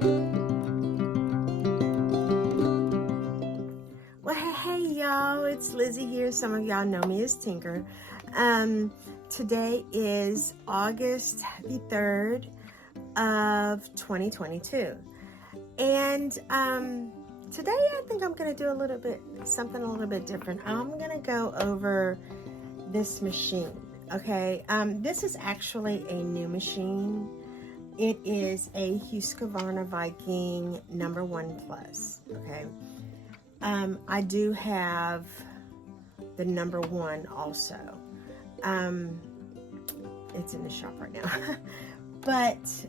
Well, hey y'all, it's Lizzie here. Some of y'all know me as Tinker. Today is August the 3rd of 2022. And today I think I'm going to do something a little bit different. I'm going to go over this machine, okay? This is actually a new machine. It is a Husqvarna Viking #1 Plus, okay? I do have the #1 also. It's in the shop right now. But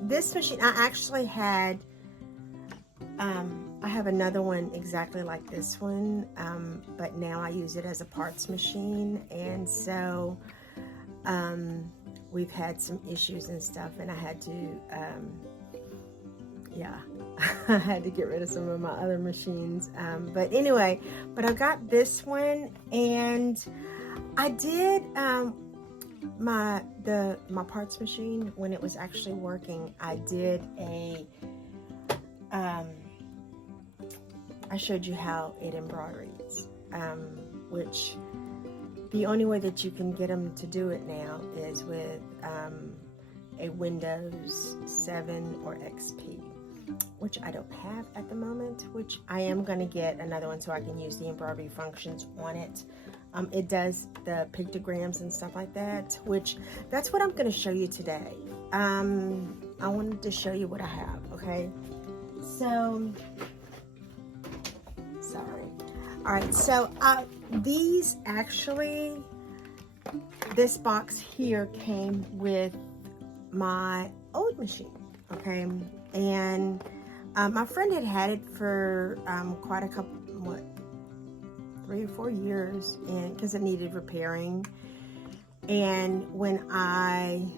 this machine, I actually had, I have another one exactly like this one, but now I use it as a parts machine, and so we've had some issues and stuff, and I had to, I had to get rid of some of my other machines. But anyway, I got this one, and I did my parts machine, when it was actually working, I did I showed you how it embroiders, which the only way that you can get them to do it now is with a Windows 7 or XP, which I don't have at the moment, which I am going to get another one so I can use the embroidery functions on it. It does the pictograms and stuff like that, which that's what I'm going to show you today. I wanted to show you what I have, okay? So, sorry. All right, so these actually, this box here came with my old machine, okay? And my friend had it for quite a couple, 3 or 4 years, and because it needed repairing. And when I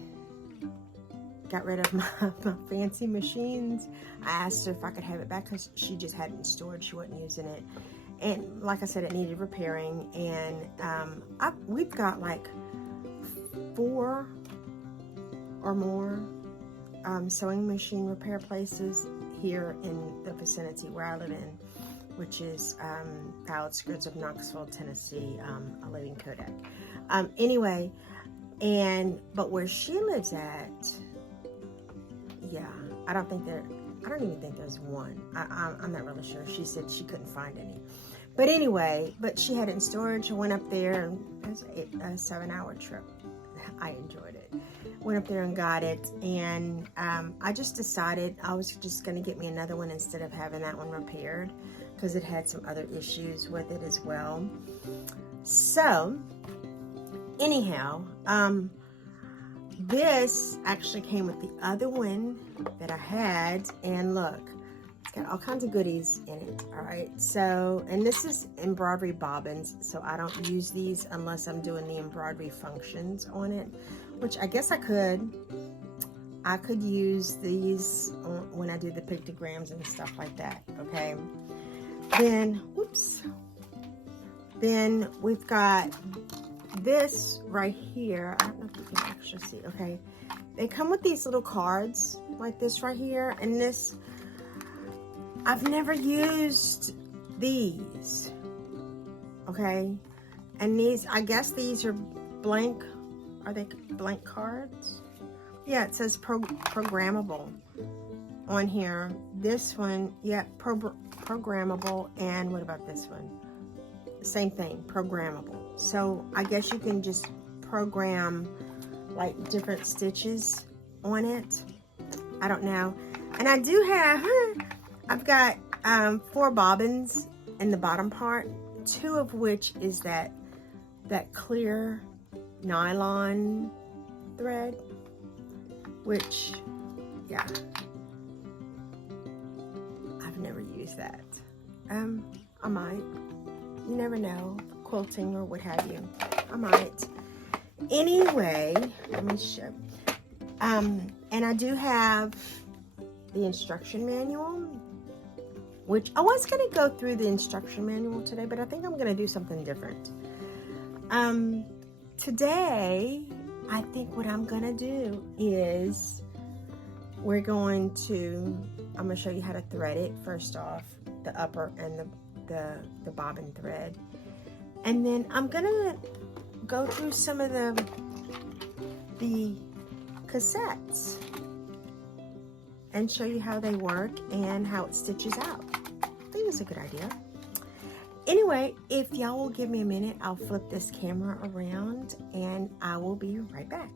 got rid of my fancy machines, I asked her if I could have it back because she just had it in storage. She wasn't using it. And like I said, it needed repairing. And we've got like 4 or more sewing machine repair places here in the vicinity where I live in, which is the outskirts of Knoxville, Tennessee. I live in Kodak. Anyway, but where she lives at, yeah, I don't even think there's one. I'm not really sure. She said she couldn't find any. But anyway, she had it in storage. I went up there, and it was a 7-hour trip. I enjoyed it. Went up there and got it, and I just decided I was just going to get me another one instead of having that one repaired, because it had some other issues with it as well. So anyhow, this actually came with the other one that I had, and look, it's got all kinds of goodies in it. All right, so, and this is embroidery bobbins, so I don't use these unless I'm doing the embroidery functions on it, which I guess I could use these when I do the pictograms and stuff like that. Okay, then we've got this right here. I don't know if you can actually see. Okay, they come with these little cards like this right here, and this, I've never used these. Okay, and these, I guess these are blank. Are they blank cards? Yeah, it says programmable on here. This one, yeah, programmable. And what about this one? Same thing, programmable. So I guess you can just program like different stitches on it. I don't know. And I do have, I've got 4 bobbins in the bottom part, 2 of which is that clear nylon thread, which, yeah, I've never used that. I might. You never know, quilting or what have you. I might. Anyway, let me show. And I do have the instruction manual, which I was going to go through the instruction manual today, but I think I'm going to do something different. Today, I think what I'm going to do is we're going to, I'm going to show you how to thread it first off, the upper and the bobbin thread. And then I'm going to go through some of the cassettes and show you how they work and how it stitches out. I think it's a good idea. Anyway, if y'all will give me a minute, I'll flip this camera around and I will be right back.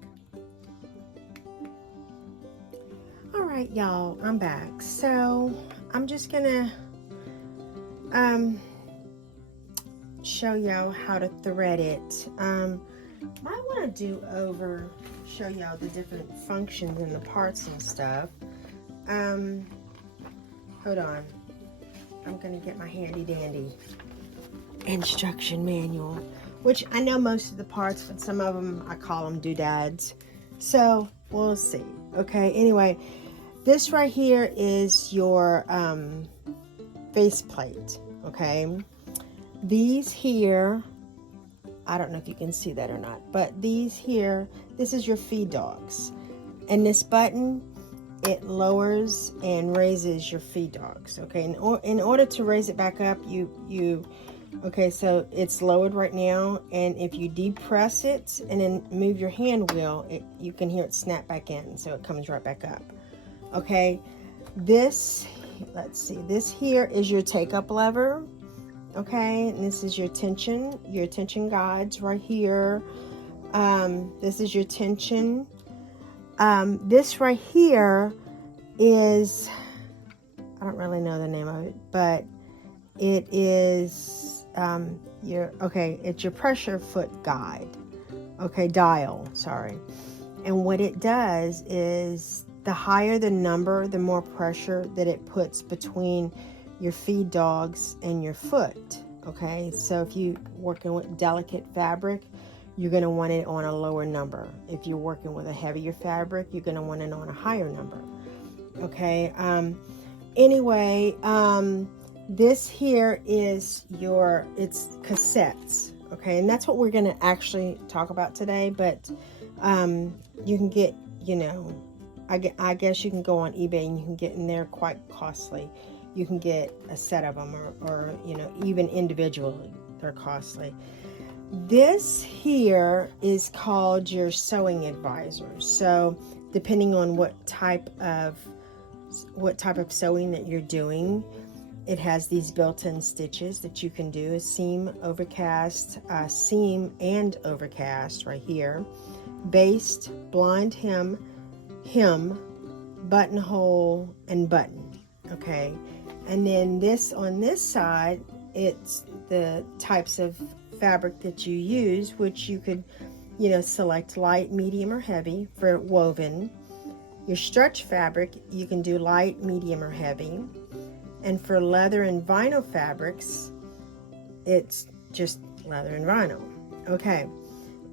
All right, y'all, I'm back. So I'm just gonna show y'all how to thread it. Might want to show y'all the different functions and the parts and stuff. Hold on, I'm gonna get my handy dandy instruction manual, which I know most of the parts, but some of them I call them doodads, so we'll see. Okay, anyway, this right here is your face plate. Okay, these here, I don't know if you can see that or not, but these here, this is your feed dogs, and this button, it lowers and raises your feed dogs. Okay, in order to raise it back up, okay, so it's lowered right now, and if you depress it and then move your hand wheel, you can hear it snap back in, so it comes right back up. Okay, this, let's see, this here is your take-up lever. Okay, and this is your tension guides right here. This is your tension. This right here is, I don't really know the name of it, but it is it's your pressure foot guide. Okay, dial, sorry. And what it does is, the higher the number, the more pressure that it puts between your feed dogs and your foot. Okay, so if you're working with delicate fabric, you're going to want it on a lower number. If you're working with a heavier fabric, you're going to want it on a higher number. Okay, anyway, this here is it's cassettes. Okay, and that's what we're going to actually talk about today, but you can get, I guess you can go on eBay and you can get in there quite costly. You can get a set of them, or even individually, they're costly. This here is called your sewing advisor. So depending on what type of sewing that you're doing, it has these built-in stitches that you can do: a seam, overcast, seam and overcast right here, based, blind hem, buttonhole, and button. Okay, and then on this side, it's the types of fabric that you use, which you could, select light, medium, or heavy for woven. Your stretch fabric, you can do light, medium, or heavy. And for leather and vinyl fabrics, it's just leather and vinyl. Okay.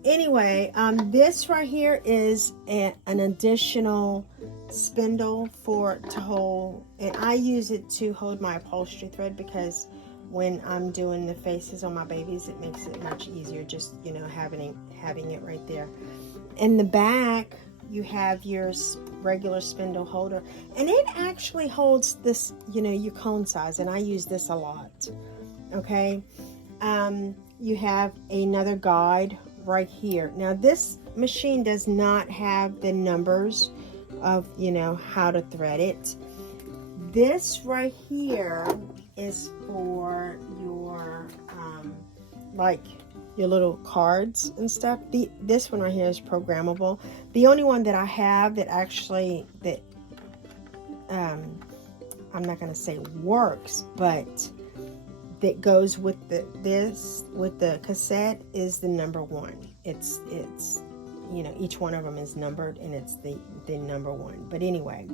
Anyway, this right here is an additional spindle to hold, and I use it to hold my upholstery thread, because when I'm doing the faces on my babies, it makes it much easier just, having it right there. In the back, you have your regular spindle holder, and it actually holds this, your cone size, and I use this a lot. Okay, you have another guide right here. Now this machine does not have the numbers of how to thread it. This right here is for your your little cards and stuff. This one right here is programmable. The only one that I have that actually I'm not going to say works, but that goes with the cassette is the number one. It's each one of them is numbered, and it's the number one. But anyway,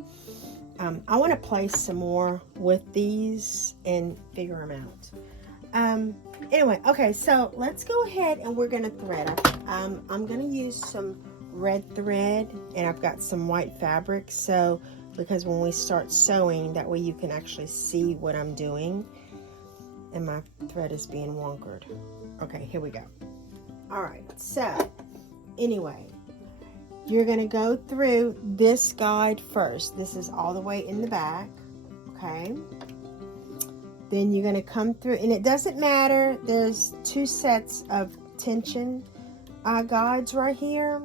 I want to play some more with these and figure them out. Anyway, okay, so let's go ahead and we're going to thread. I'm going to use some red thread, and I've got some white fabric, so because when we start sewing, that way you can actually see what I'm doing. And my thread is being wonkered. Okay, here we go. All right, so anyway, you're going to go through this guide first. This is all the way in the back, okay? Then you're going to come through, and it doesn't matter. There's 2 sets of tension guides right here.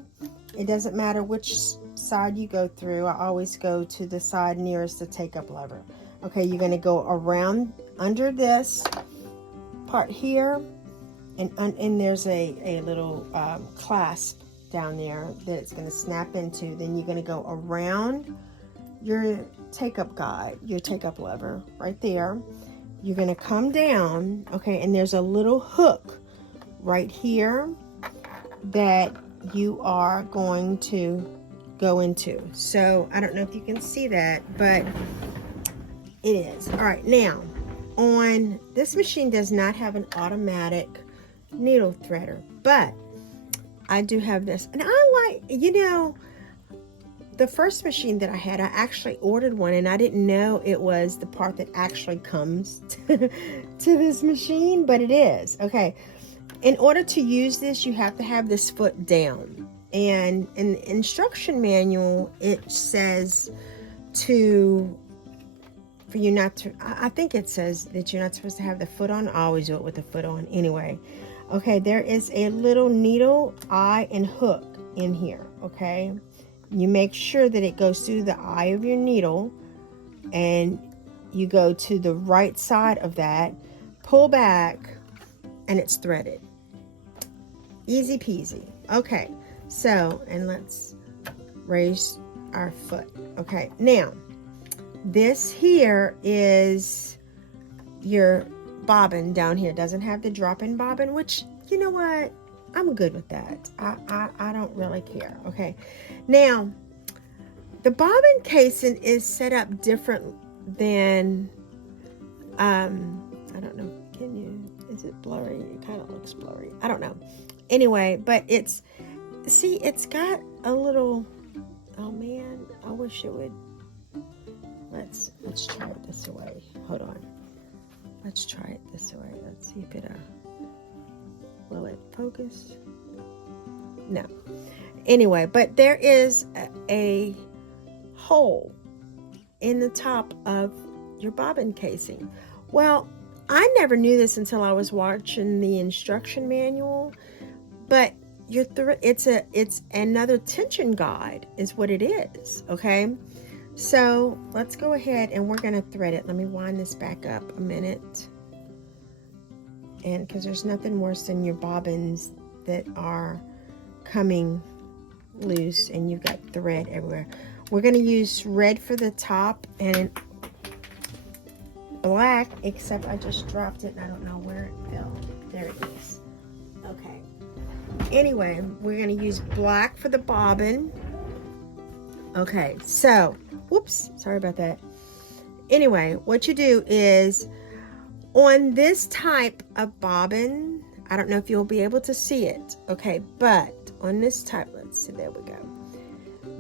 It doesn't matter which side you go through. I always go to the side nearest the take-up lever. Okay, you're going to go around under this part here, and there's a little clasp down there that it's going to snap into. Then you're going to go around your take-up guide, your take-up lever right there. You're going to come down, okay, and there's a little hook right here that you are going to go into. So I don't know if you can see that, but it is. All right, now on this machine does not have an automatic needle threader, but I do have this, and I like, you know, the first machine that I had, I actually ordered one, and I didn't know it was the part that actually comes to this machine, but it is. Okay, in order to use this, you have to have this foot down, and in the instruction manual, it says for you not to, I think it says that you're not supposed to have the foot on. I always do it with the foot on anyway. Okay, there is a little needle, eye, and hook in here, okay? You make sure that it goes through the eye of your needle, and you go to the right side of that, pull back, and it's threaded. Easy peasy. Okay, so, and let's raise our foot. Okay, now, this here is your bobbin down here. It doesn't have the drop-in bobbin, which, you know what? I'm good with that. I don't really care. Okay, now the bobbin casing is set up different than I don't know, can you, is it blurry? It kind of looks blurry, I don't know. Anyway, but it's, see, it's got a little, oh man, I wish it would, let's try it this way. Hold on, let's try it this way. Let's see if it will it focus? No. Anyway, but there is a hole in the top of your bobbin casing. Well, I never knew this until I was watching the instruction manual, but it's another tension guide is what it is, okay? So let's go ahead and we're going to thread it. Let me wind this back up a minute. And because there's nothing worse than your bobbins that are coming loose and you've got thread everywhere. We're going to use red for the top and black, except I just dropped it and I don't know where it fell. There it is. Okay. Anyway, we're going to use black for the bobbin. Okay, so, whoops, sorry about that. Anyway, what you do is, on this type of bobbin, I don't know if you'll be able to see it, okay, but on this type, let's see, there we go.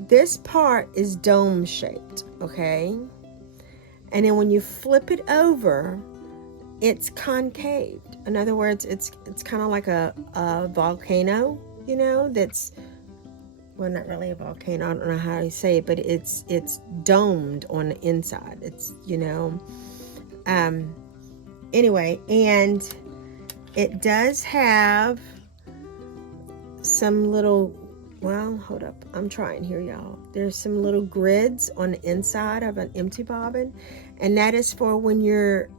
This part is dome shaped, okay? And then when you flip it over, it's concaved. In other words, it's kind of like a volcano, you know, that's, well, not really a volcano, I don't know how to say it, but it's domed on the inside. It's, you know, anyway, and it does have some little, well, hold up, I'm trying here, y'all. There's some little grids on the inside of an empty bobbin, and that is for when you're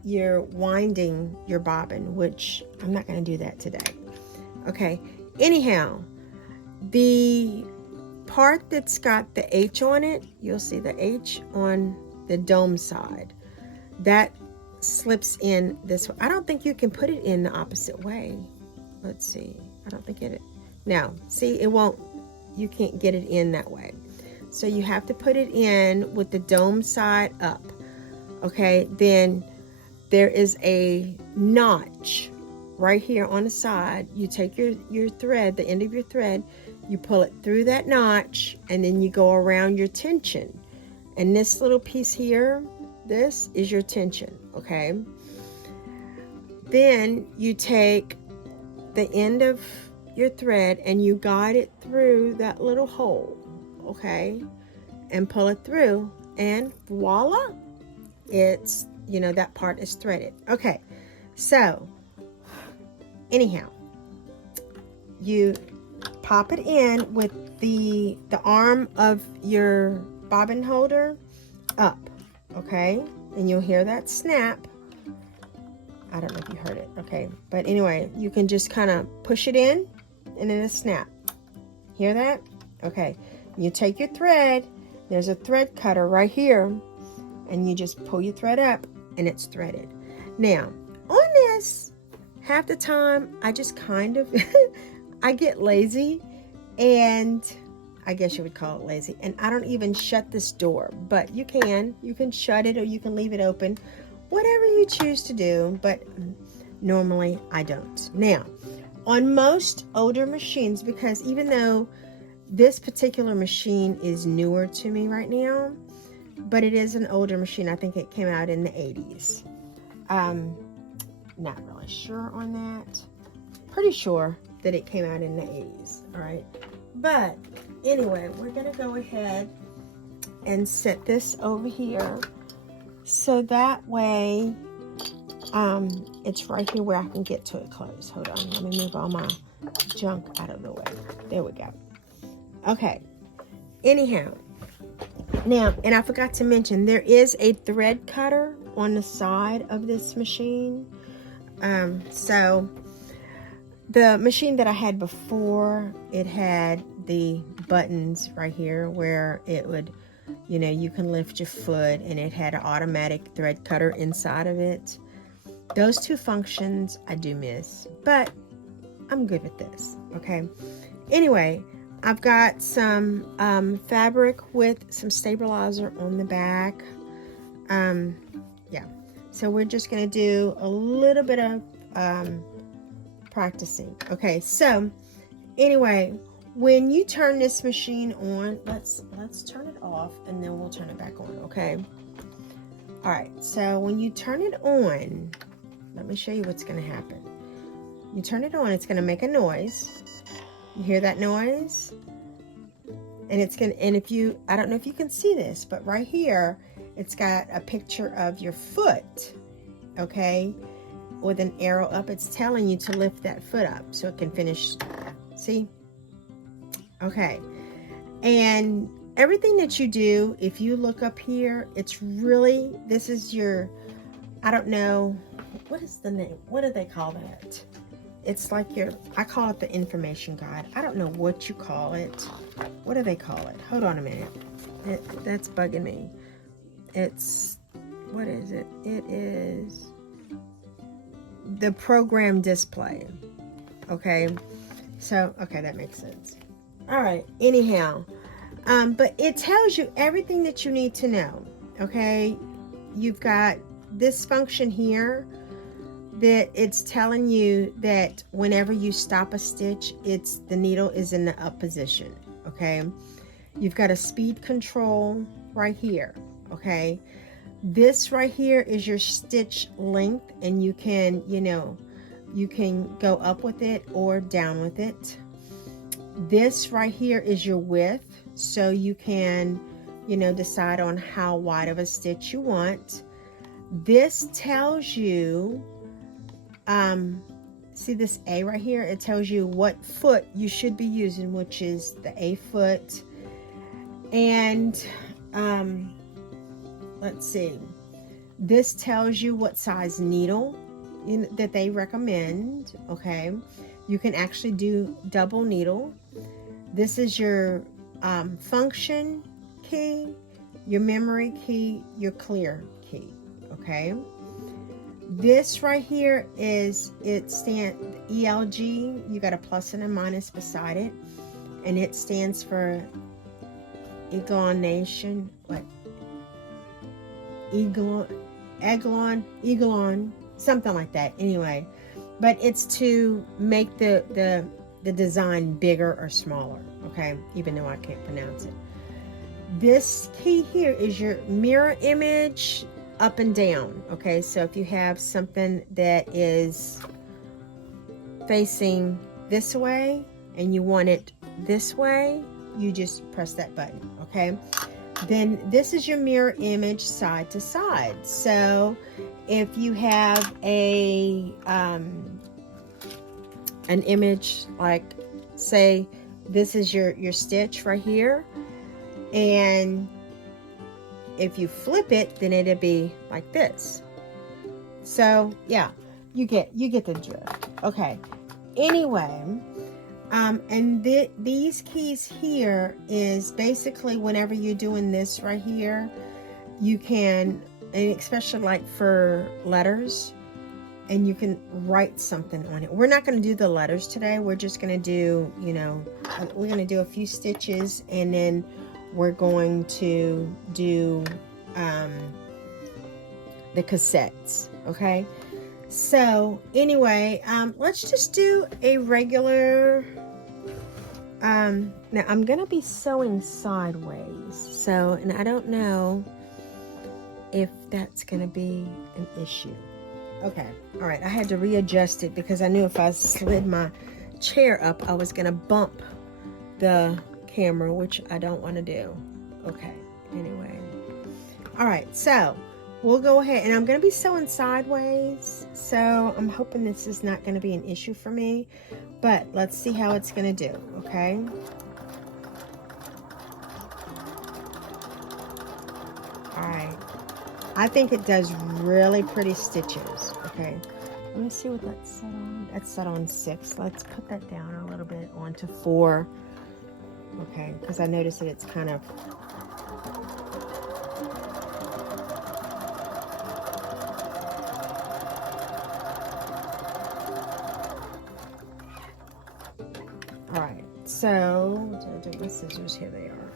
winding your bobbin, which I'm not going to do that today. Okay, anyhow, the part that's got the H on it, you'll see the H on the dome side. That slips in this way. I don't think you can put it in the opposite way. Let's see. I don't think it. Now, see, it won't. You can't get it in that way. So you have to put it in with the dome side up. Okay. Then there is a notch right here on the side. You take your thread, the end of your thread, you pull it through that notch, and then you go around your tension. And this little piece here, this is your tension, okay? Then you take the end of your thread and you guide it through that little hole, okay, and pull it through, and voila, it's, you know, that part is threaded. Okay, so anyhow, you pop it in with the arm of your bobbin holder up, okay, and you'll hear that snap. I don't know if you heard it, okay, but anyway, you can just kind of push it in and then a snap. Hear that? Okay, you take your thread, there's a thread cutter right here, and you just pull your thread up and it's threaded. Now on this, half the time I just kind of I get lazy, and I guess you would call it lazy, and I don't even shut this door, but you can shut it or you can leave it open, whatever you choose to do, but normally I don't. Now on most older machines, because even though this particular machine is newer to me right now, but it is an older machine, I think it came out in the 80s. Not really sure on that. Pretty sure that it came out in the 80s, all right? But anyway, we're gonna go ahead and set this over here so that way it's right here where I can get to it close. Hold on, let me move all my junk out of the way. There we go. Okay, anyhow, now, and I forgot to mention, there is a thread cutter on the side of this machine. So the machine that I had before, it had the buttons right here where it would, you know, you can lift your foot, and it had an automatic thread cutter inside of it. Those two functions I do miss, but I'm good with this, okay? Anyway, I've got some fabric with some stabilizer on the back. Yeah, so we're just gonna do a little bit of practicing. Okay, so anyway, when you turn this machine on, let's turn it off and then we'll turn it back on, okay? All right, so when you turn it on, let me show you what's gonna happen. You turn it on, it's gonna make a noise. You hear that noise? And it's gonna, and if you, I don't know if you can see this, but right here, it's got a picture of your foot, okay? With an arrow up, it's telling you to lift that foot up so it can finish, see? Okay, and everything that you do, if you look up here, it's really, this is your, I don't know, what is the name? What do they call that? It's like your, I call it the information guide. I don't know what you call it. What do they call it? Hold on a minute. That's bugging me. It's, what is it? It is the program display. Okay. So, okay, that makes sense. All right. Anyhow, but it tells you everything that you need to know. Okay. You've got this function here that it's telling you that whenever you stop a stitch, it's, the needle is in the up position. Okay. You've got a speed control right here. Okay. This right here is your stitch length, and you can, you know, you can go up with it or down with it. This right here is your width, so you can, you know, decide on how wide of a stitch you want. This tells you, see this A right here? It tells you what foot you should be using, which is the A foot. And let's see, this tells you what size needle that they recommend. Okay, you can actually do double needle. This is your function key, your memory key, your clear key. Okay, this right here is, it stand ELG. You got a plus and a minus beside it, and it stands for Eglonation. What? Eglon, something like that. Anyway, but it's to make the design bigger or smaller. Okay, even though I can't pronounce it. This key here is your mirror image up and down. Okay, so if you have something that is facing this way and you want it this way, you just press that button, okay? Then this is your mirror image side to side. So if you have a an image, like say this is your stitch right here, and if you flip it, then it'll be like this. So yeah, you get the drift. Okay, anyway, and these keys here is basically whenever you're doing this right here, you can, and especially like for letters, and you can write something on it. We're not going to do the letters today. We're just going to do, you know, we're going to do a few stitches, and then we're going to do the cassettes, okay? So anyway, let's just do a regular, now I'm going to be sewing sideways, so, and I don't know if that's going to be an issue. Okay, all right, I had to readjust it because I knew if I slid my chair up, I was going to bump the camera, which I don't want to do. Okay, anyway. All right, so we'll go ahead, and I'm going to be sewing sideways, so I'm hoping this is not going to be an issue for me, but let's see how it's going to do, okay? All right. I think it does really pretty stitches. Okay, let me see what that's set on. That's set on 6. Let's put that down a little bit onto 4. Okay, because I noticed that it's kind of, all right, so do my scissors, here they are.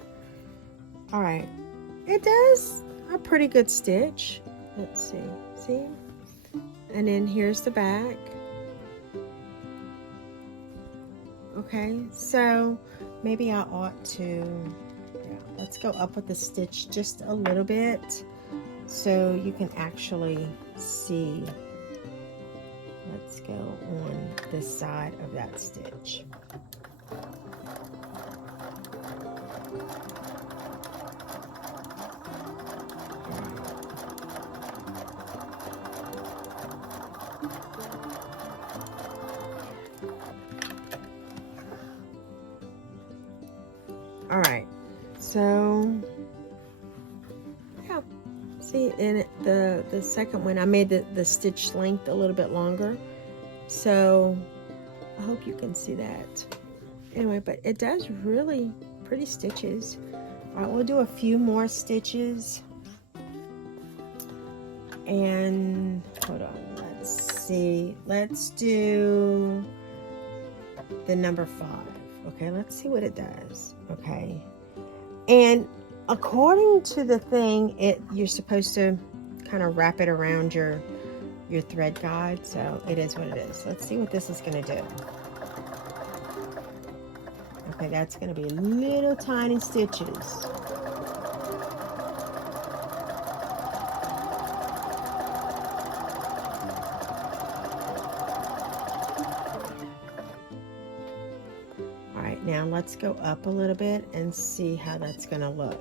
All right, it does a pretty good stitch. Let's see, and then here's the back. Okay, so maybe I ought to, yeah, let's go up with the stitch just a little bit so you can actually see. Let's go on this side of that stitch. All right, so yeah, see, in the second one I made the stitch length a little bit longer, so I hope you can see that. Anyway, but it does really pretty stitches. All right, we'll do a few more stitches, and hold on, let's see, let's do the number 5. Okay, let's see what it does. Okay, and according to the thing, you're supposed to kind of wrap it around your thread guide, so it is what it is. Let's see what this is going to do. Okay, that's going to be little tiny stitches. Now let's go up a little bit and see how that's going to look.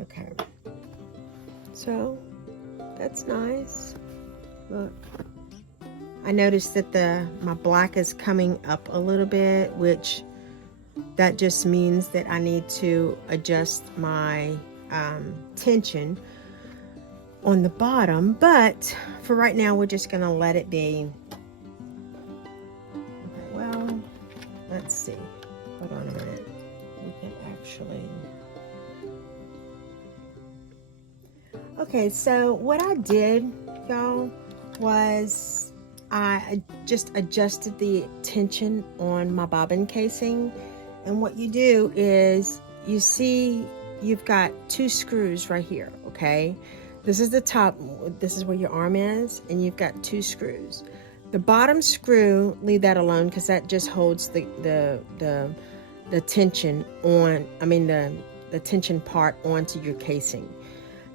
Okay, so that's nice. Look, I noticed that my black is coming up a little bit, which that just means that I need to adjust my tension on the bottom, but for right now we're just going to let it be. Okay, well, let's see. Hold on a minute. We can actually. Okay, so what I did, y'all, was I just adjusted the tension on my bobbin casing. And what you do is, you see you've got 2 screws right here, okay? This is the top, this is where your arm is, and you've got 2 screws. The bottom screw, leave that alone because that just holds the tension on, I mean the tension part onto your casing.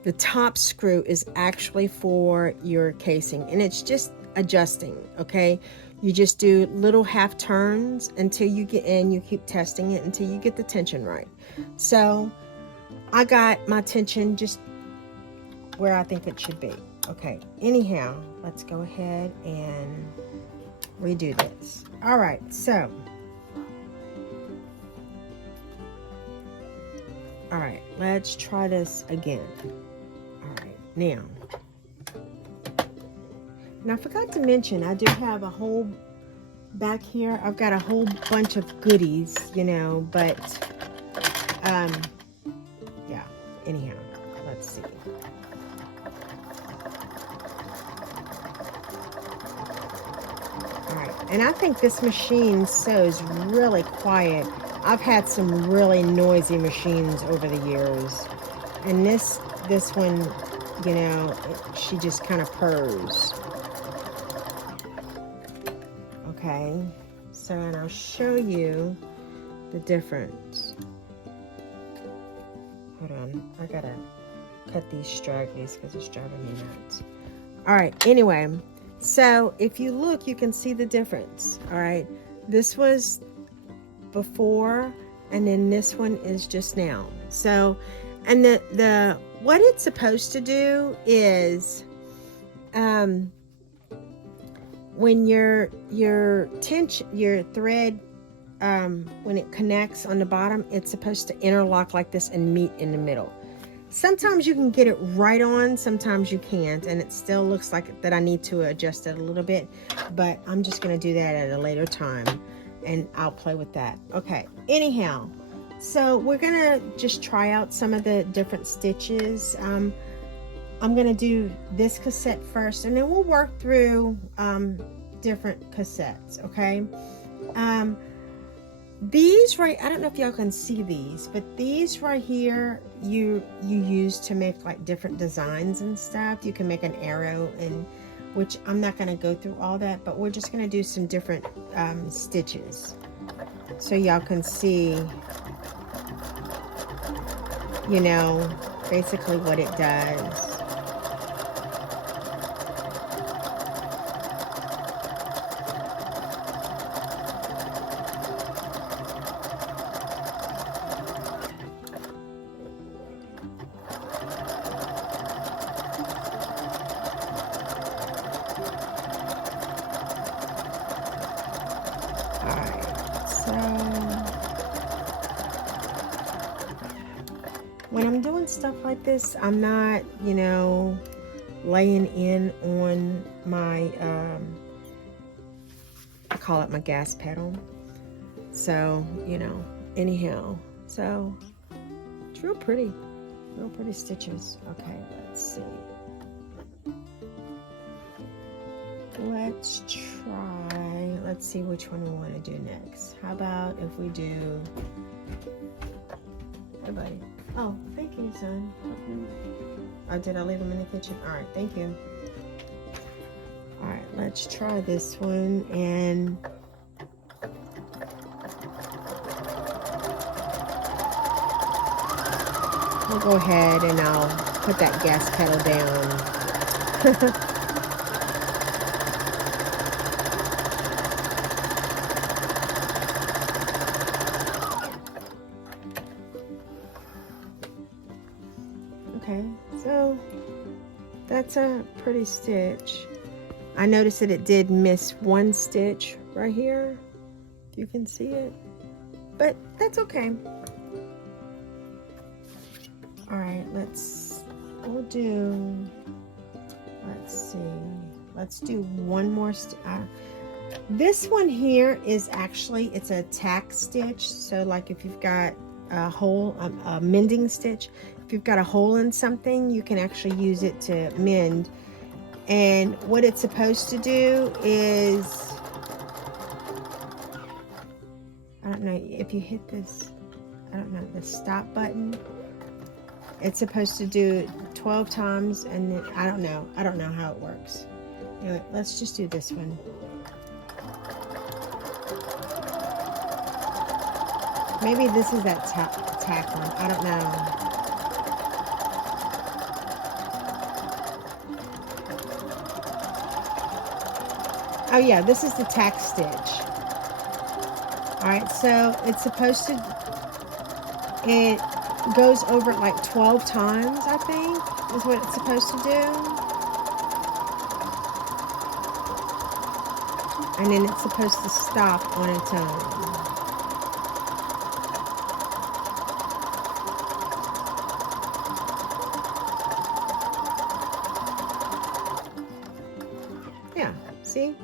The top screw is actually for your casing, and it's just adjusting, okay? You just do little half turns until you get in. You keep testing it until you get the tension right. So I got my tension just where I think it should be. Okay, anyhow, let's go ahead and redo this. All right, so all right, let's try this again. All right, now and I forgot to mention, I do have a whole back here. I've got a whole bunch of goodies, you know, but yeah, anyhow, let's see. All right, and I think this machine sews really quiet. I've had some really noisy machines over the years, and this one, you know, she just kind of purrs. Okay, so and I'll show you the difference. Hold on, I gotta cut these stragglies because it's driving me nuts. All right, anyway, so if you look, you can see the difference. All right, this was before, and then this one is just now. So, and the what it's supposed to do is, when your thread, when it connects on the bottom, it's supposed to interlock like this and meet in the middle. Sometimes you can get it right on, sometimes you can't, and it still looks like that I need to adjust it a little bit, but I'm just going to do that at a later time, and I'll play with that. Okay, anyhow, so we're going to just try out some of the different stitches. I'm going to do this cassette first, and then we'll work through different cassettes, okay? These right, I don't know if y'all can see these, but these right here, you use to make like different designs and stuff. You can make an arrow, and which I'm not going to go through all that, but we're just going to do some different stitches so y'all can see, you know, basically what it does. When I'm doing stuff like this, I'm not, you know, laying in on my, I call it my gas pedal. So, you know, anyhow, so it's real pretty stitches. Okay, let's see. Let's see which one we want to do next. How about if we do, hey buddy. Oh, thank you, son. Oh, did I leave them in the kitchen? All right, thank you. All right, let's try this one, and I'll go ahead and I'll put that gas pedal down. Okay, so that's a pretty stitch. I noticed that it did miss one stitch right here, if you can see it, but that's okay. All right, let's do one more this one here is actually, it's a tack stitch. So like if you've got a hole, a mending stitch, if you've got a hole in something, you can actually use it to mend. And what it's supposed to do is, I don't know if you hit this, I don't know, the stop button, it's supposed to do 12 times, and then I don't know how it works. Anyway, let's just do this one. Maybe this is that tack one. I don't know. Oh yeah, this is the tack stitch. Alright, so it's supposed to, it goes over it like 12 times, I think, is what it's supposed to do. And then it's supposed to stop on its own. Yeah, see?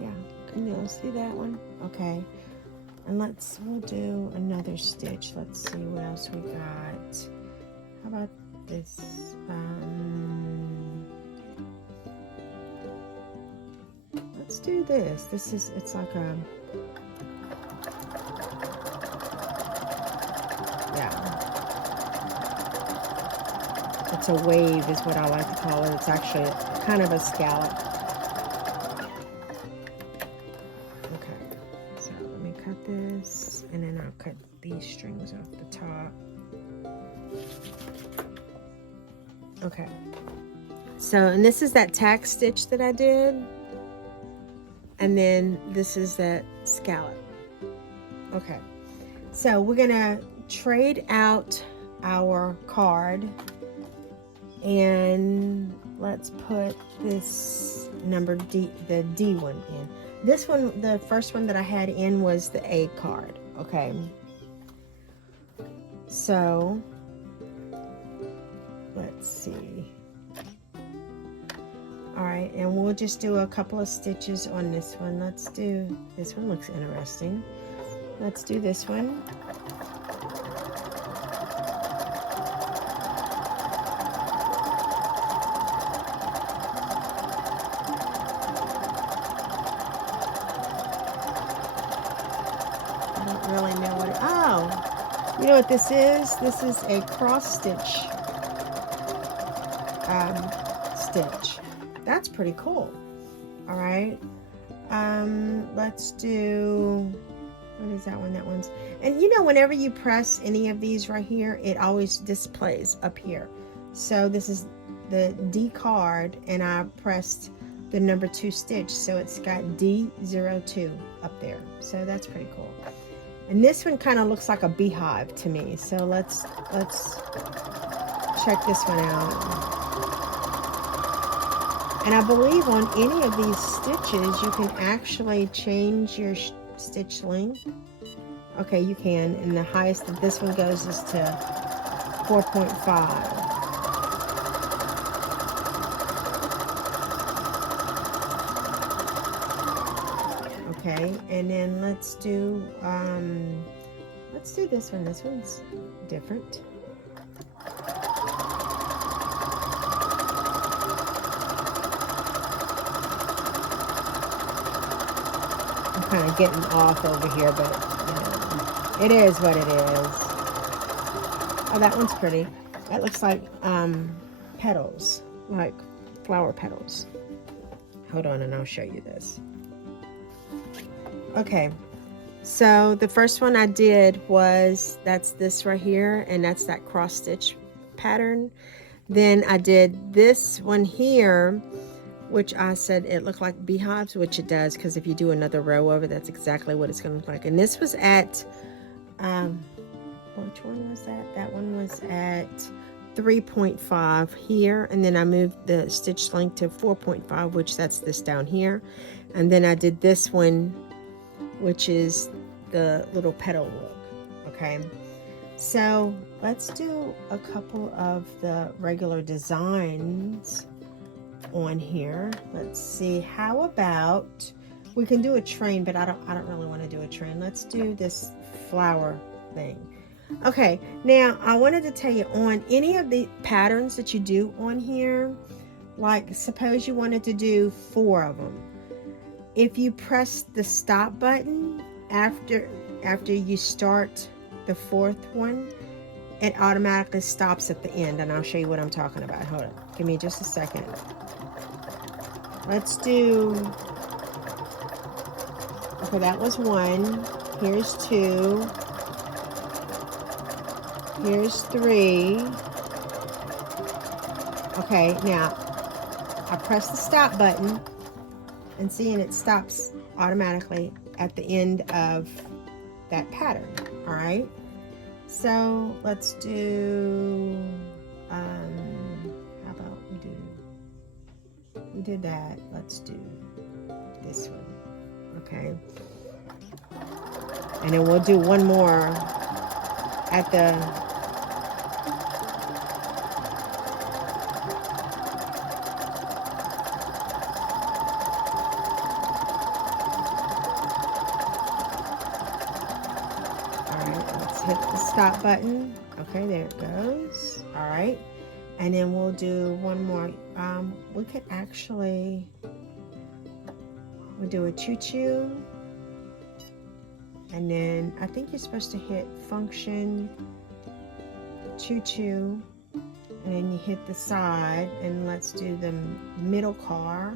Yeah, can you see that one? Okay. And we'll do another stitch. Let's see what else we got. How about this? Let's do this. It's like a, yeah. It's a wave is what I like to call it. It's actually kind of a scallop. Okay, so let me cut this, and then I'll cut these strings off the top. Okay, so, and this is that tack stitch that I did, and then this is that scallop. Okay, so we're gonna trade out our card, and let's put this number D, the D one in. This one, the first one that I had in was the A card. Okay, so let's see. All right, and we'll just do a couple of stitches on this one. Let's do, this one looks interesting. Let's do this one. I don't really know what it, oh, you know what this is? This is a cross stitch stitch. That's pretty cool. All right, let's do, what is that one? That one's, and you know, whenever you press any of these right here, it always displays up here. So this is the D card, and I pressed the number 2 stitch, so it's got D02 up there. So that's pretty cool. And this one kind of looks like a beehive to me. So let's check this one out. And I believe on any of these stitches, you can actually change your stitch length. Okay, you can. And the highest that this one goes is to 4.5. Okay, and then let's do this one. This one's different. I'm kind of getting off over here, but you know, it is what it is. Oh, that one's pretty. That looks like petals, like flower petals. Hold on, and I'll show you this. Okay, so the first one I did was, that's this right here, and that's that cross stitch pattern. Then I did this one here, which I said it looked like beehives, which it does, because if you do another row of it, that's exactly what it's going to look like. And this was at, which one was that? That one was at 3.5 here, and then I moved the stitch length to 4.5, which that's this down here. And then I did this one, which is the little petal look. Okay, so let's do a couple of the regular designs on here. Let's see, how about, we can do a train, but I don't really want to do a train. Let's do this flower thing. Okay, now I wanted to tell you, on any of the patterns that you do on here, like suppose you wanted to do 4 of them, if you press the stop button after you start the 4th one, it automatically stops at the end, and I'll show you what I'm talking about. Hold on, give me just a second. Let's do, okay, that was 1. Here's 2. Here's 3. Okay, now I press the stop button and see, and it stops automatically at the end of that pattern. All right, so let's do how about we did that. Let's do this one. Okay, and then we'll do one more at the hit the stop button. Okay, there it goes. All right, and then we'll do one more. We could actually we'll do a choo-choo, and then I think you're supposed to hit function, choo-choo, and then you hit the side, and let's do the middle car,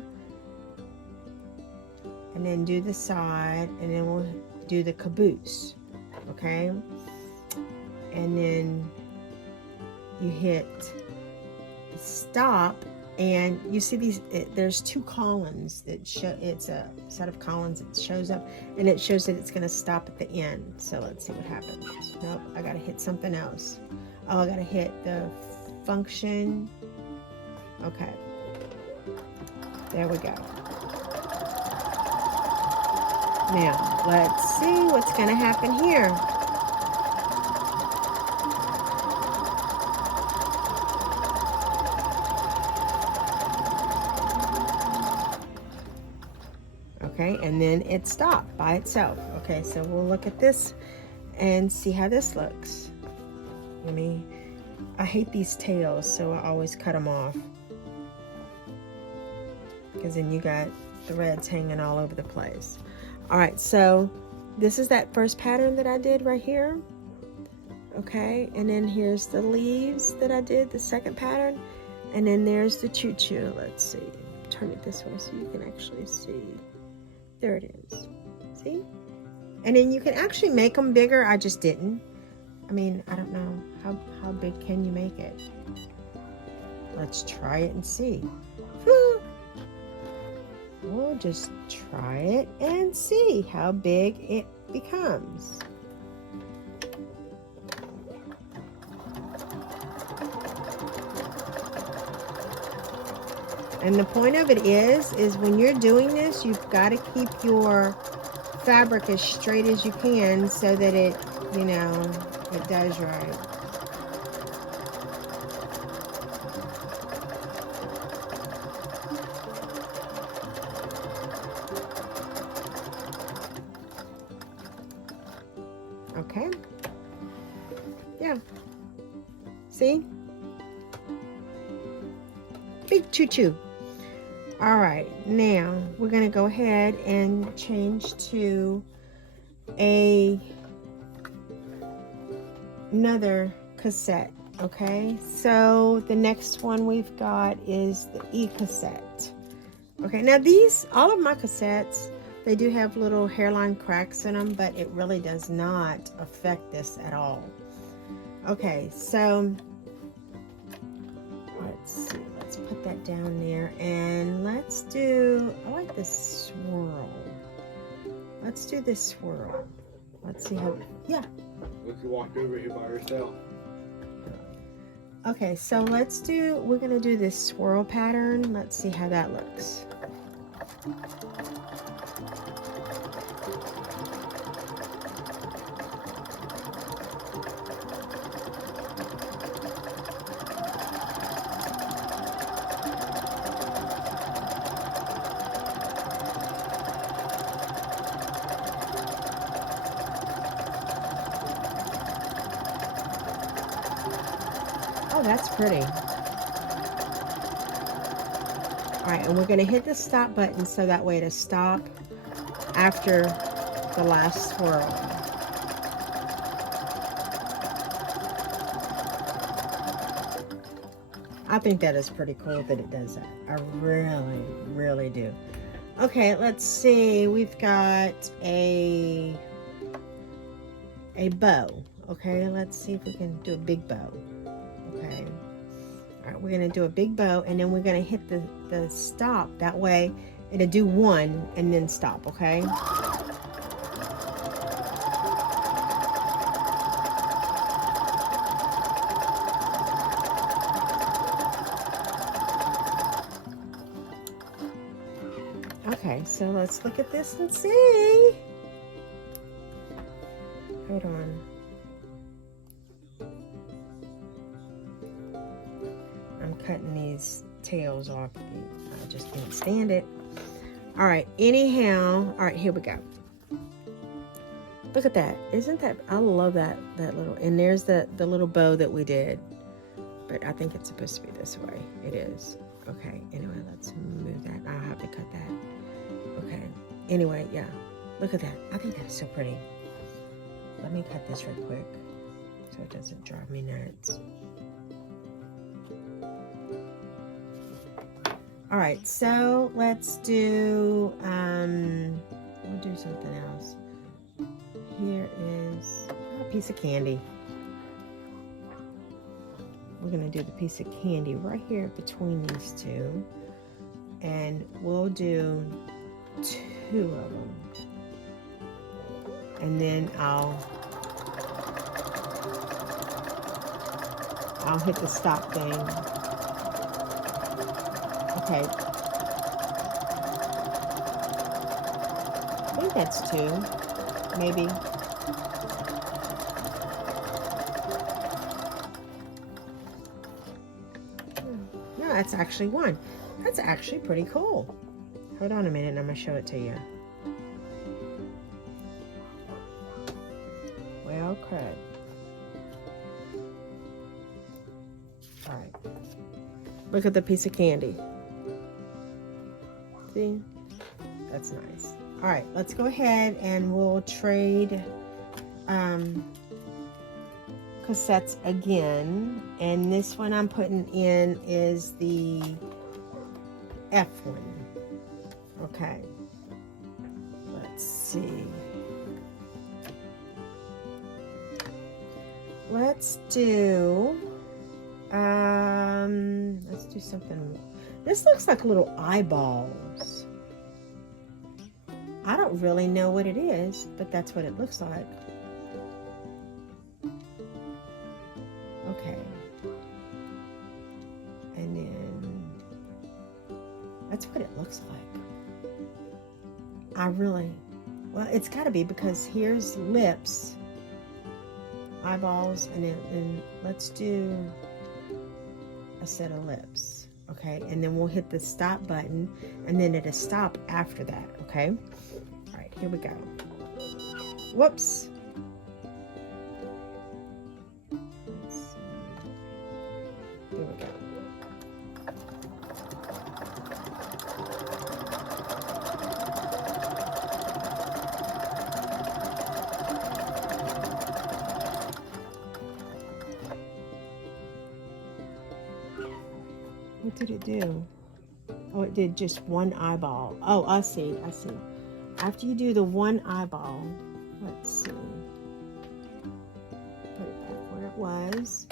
and then do the side, and then we'll do the caboose. Okay, and then you hit stop, and you see these there's 2 columns that show, it's a set of columns that shows up, and it shows that it's going to stop at the end. So let's see what happens. Nope, I gotta hit something else. Oh, I gotta hit the function. Okay, there we go. Now let's see what's going to happen here. Okay, and then it stopped by itself. Okay, so we'll look at this and see how this looks. I hate these tails, so I always cut them off, because then you got threads hanging all over the place. All right, so this is that first pattern that I did right here. Okay, and then here's the leaves that I did, the second pattern, and then there's the choo-choo. Let's see, turn it this way so you can actually see. There it is. See? And then you can actually make them bigger. I just didn't. I mean, I don't know. How big can you make it? Let's try it and see. We'll just try it and see how big it becomes. And the point of it is when you're doing this, you've got to keep your fabric as straight as you can so that it, it does right. Okay. Yeah. See? Big choo-choo. All right, now we're going to go ahead and change to another cassette. Okay, so the next one we've got is the E-cassette. Okay, now all of my cassettes, they do have little hairline cracks in them, but it really does not affect this at all. Okay, so let's see. Put that down there, and let's do, I like this swirl. Let's do this swirl. Let's see how, yeah. Look, you walked over here by yourself. Okay, so we're gonna do this swirl pattern. Let's see how that looks. Oh, that's pretty. All right, and we're going to hit the stop button so that way to stop after the last swirl. I think that is pretty cool that it does that. I really, really do. Okay, let's see. We've got a a bow. Okay, let's see if we can do a big bow. Okay. All right, we're gonna do a big bow, and then we're gonna hit the stop. That way, it'll do one and then stop. Okay. Okay, so let's look at this and see. Hold on. I'm cutting these tails off. I just can't stand it. All right, anyhow. All right, here we go. Look at that. Isn't that, I love that little, and there's the little bow that we did. But I think it's supposed to be this way. It is. Okay, anyway, let's move that. I'll have to cut that. Okay, anyway, yeah. Look at that. I think that's so pretty. Let me cut this real quick so it doesn't drive me nuts. All right, so let's do, we'll do something else. Here is a piece of candy. We're gonna do the piece of candy right here between these two. And we'll do 2 of them. And then I'll hit the stop thing. Okay. I think that's 2, maybe. No, that's actually 1. That's actually pretty cool. Hold on a minute and I'm gonna show it to you. Well, crud. All right. Look at the piece of candy. See? That's nice. All right, let's go ahead and we'll trade cassettes again. And this one I'm putting in is the F one. Okay. Let's see. Let's do something. This looks like little eyeballs. I don't really know what it is, but that's what it looks like. Okay. And then that's what it looks like. Well, it's got to be because here's lips, eyeballs, and then let's do a set of lips. Okay, and then we'll hit the stop button, and then it'll stop after that. Okay. All right, here we go. Whoops. Let's see. Here we go. What did it do? Oh, it did just one eyeball. Oh, I see. After you do the one eyeball, let's see. Put it back where it was.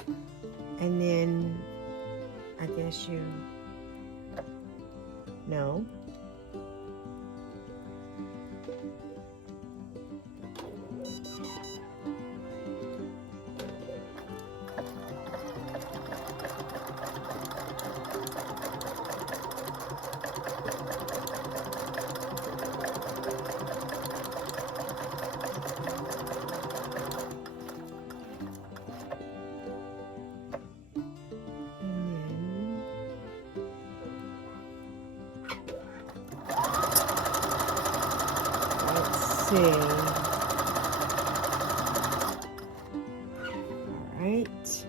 And then, I guess no. Alright.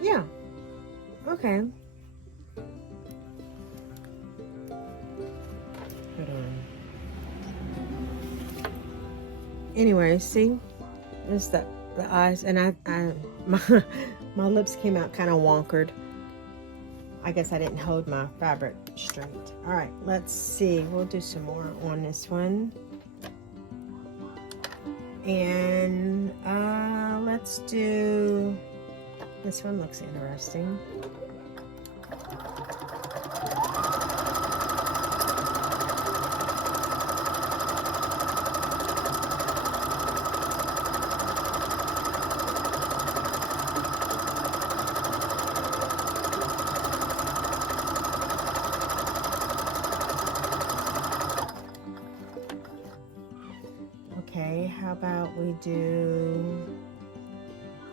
Yeah. Okay. Hold on. Anyway, see? There's the eyes, and my lips came out kind of wonkered. I guess I didn't hold my fabric straight. All right, let's see. We'll do some more on this one. And let's do, this one looks interesting. Okay, how about we do,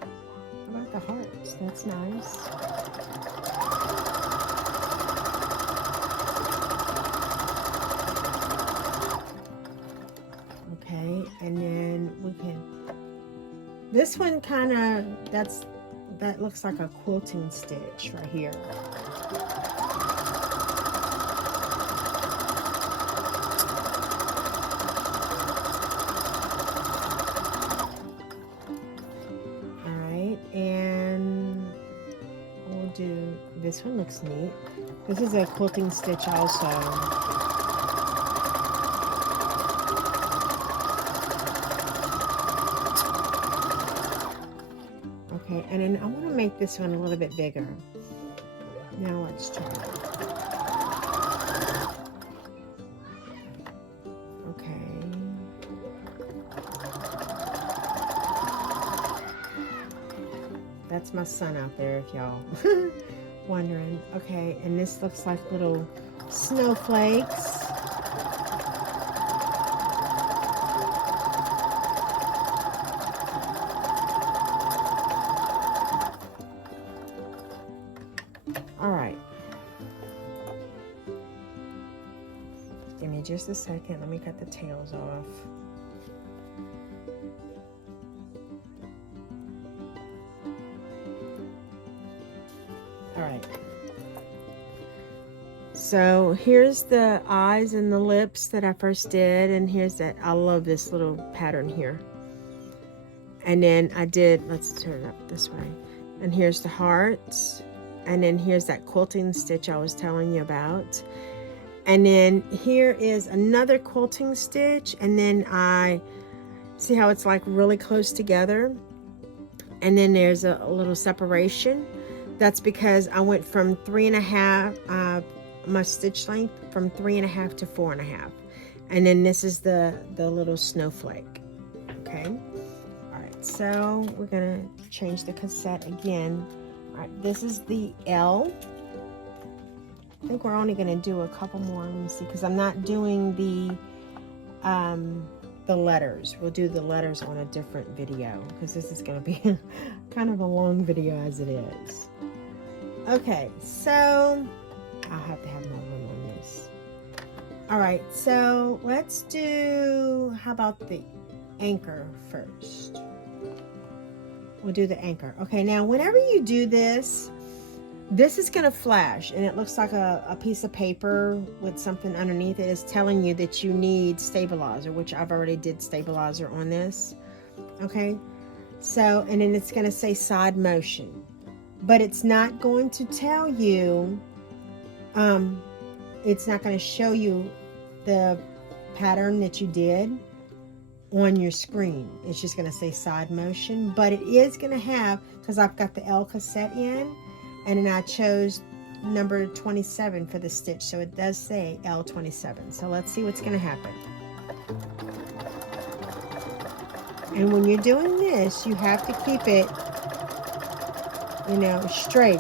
how about the hearts? That's nice. Okay, and then we can, this one kind of, that looks like a quilting stitch right here. And we'll do, this one looks neat. This is a quilting stitch also. Okay, and then I want to make this one a little bit bigger. Now let's try it. Okay. That's my son out there, if y'all wondering. Okay, and this looks like little snowflakes. All right. Give me just a second. Let me cut the tails off. Alright, so here's the eyes and the lips that I first did, and here's that, I love this little pattern here. And then I did, let's turn it up this way, and here's the hearts, and then here's that quilting stitch I was telling you about. And then here is another quilting stitch, and then I see how it's like really close together, and then there's a little separation. That's because I went from 3.5, my stitch length from 3.5 to 4.5. And then this is the little snowflake. Okay. All right. So we're going to change the cassette again. All right. This is the L. I think we're only going to do a couple more. Let me see, because I'm not doing the letters. We'll do the letters on a different video, because this is going to be kind of a long video as it is. Okay, so I'll have to have more room on this. All right, so let's do, how about the anchor first? We'll do the anchor. Okay, now whenever you do this, this is going to flash, and it looks like a piece of paper with something underneath it is telling you that you need stabilizer, which I've already did stabilizer on this. Okay, so, and then it's going to say side motion. But it's not going to tell you, it's not going to show you the pattern that you did on your screen. It's just going to say side motion, but it is going to have, because I've got the L cassette in, and then I chose number 27 for the stitch, so it does say L27. So let's see what's going to happen. And when you're doing this, you have to keep it, you know, straight.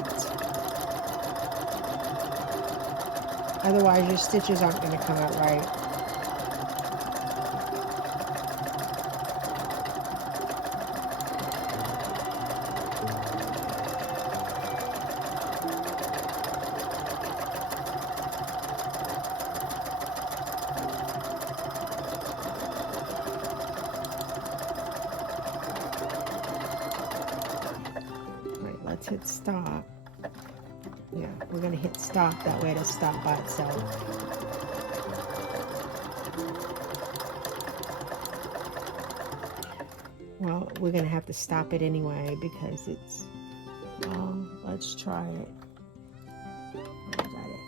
Otherwise your stitches aren't going to come out right. Let's hit stop. Yeah, we're going to hit stop, that way it'll stop by itself. Well, we're going to have to stop it anyway because it's, let's try it. I got it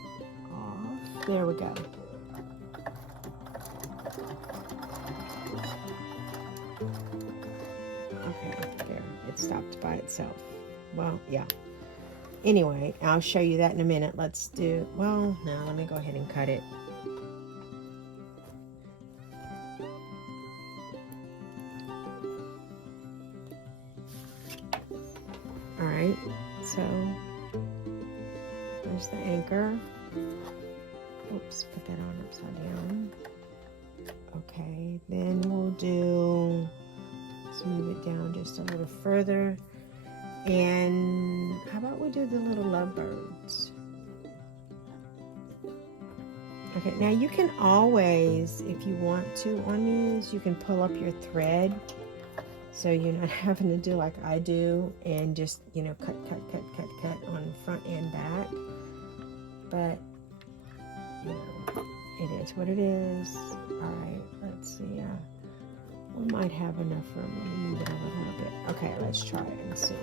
off. There we go. it stopped by itself. Well, yeah. Anyway, I'll show you that in a minute. Let's do, well, no, let me go ahead and cut it. All right, so there's the anchor. Oops, put that on upside down. Okay, then we'll do, let's move it down just a little further. And how about we do the little lovebirds? Okay, now you can always, if you want to on these, you can pull up your thread. So you're not having to do like I do and just, you know, cut on front and back. But, you know, it is what it is. All right, let's see. We might have enough room. Let me move it over a little bit. Okay, let's try it and see.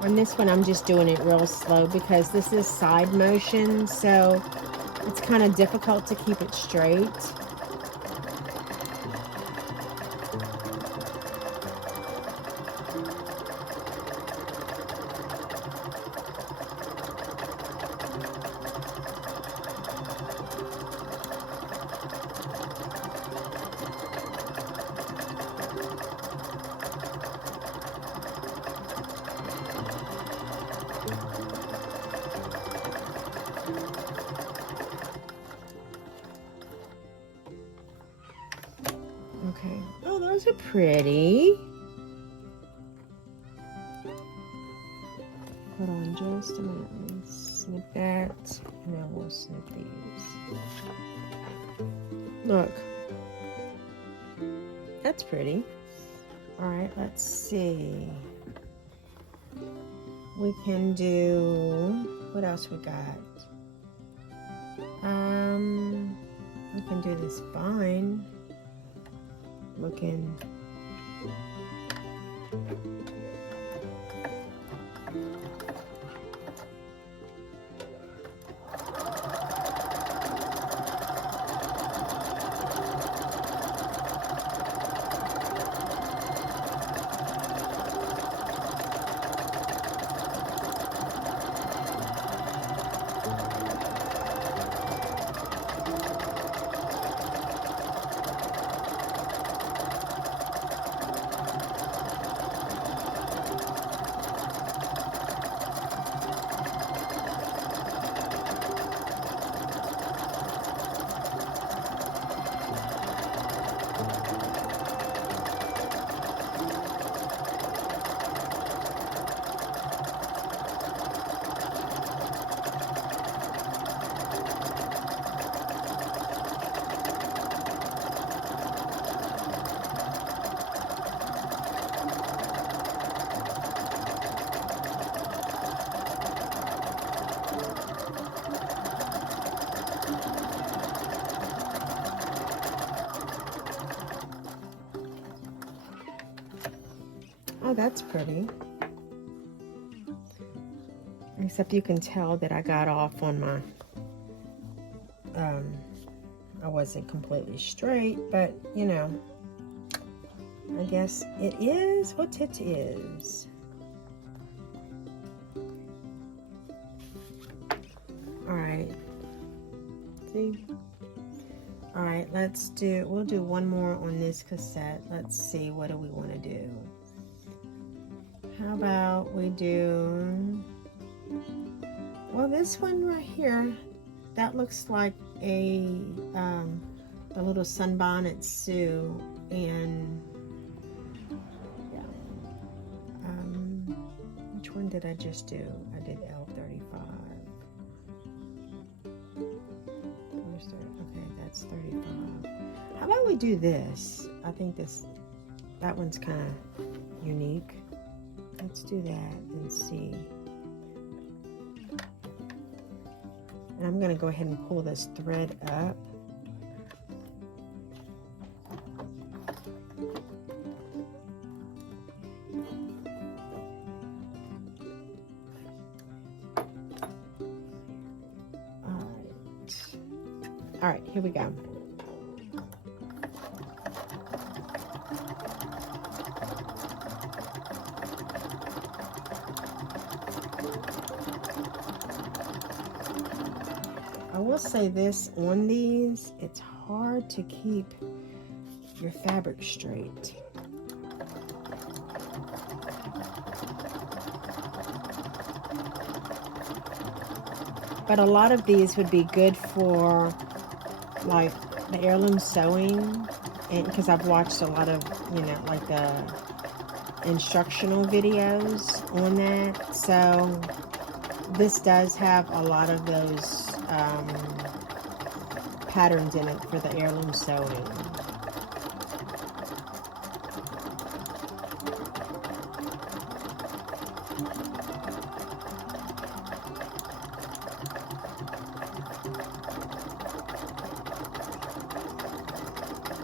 On this one, I'm just doing it real slow because this is side motion, so it's kind of difficult to keep it straight. Okay. Oh, those are pretty. Hold on just a minute. Let me snip that, and then we'll snip these. Look. That's pretty. All right, let's see. We can do, what else we got? We can do this vine looking. Oh, that's pretty. Except you can tell that I got off on my, I wasn't completely straight, but you know, I guess it is what it is. All right, see? All right, we'll do one more on this cassette. Let's see, what do we want to do? How about we do, well, this one right here, that looks like a the little Sunbonnet Sue, and yeah. Which one did I just do? I did L35. Where's okay, that's 35. How about we do this? I think that one's kind of unique. Let's do that and see. And I'm going to go ahead and pull this thread up. All right, here we go. I will say this, on these, it's hard to keep your fabric straight. But a lot of these would be good for like the heirloom sewing, and because I've watched a lot of, you know, like instructional videos on that. So this does have a lot of those patterns in it for the heirloom sewing.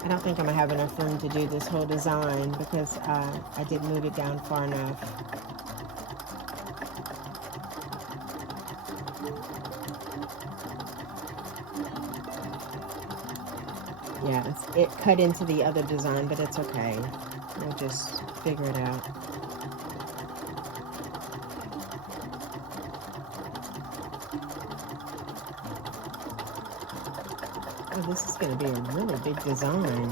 I don't think I'm gonna have enough room to do this whole design because I didn't move it down far enough. Yeah, it cut into the other design, but it's okay. We'll just figure it out. Oh, this is going to be a really big design.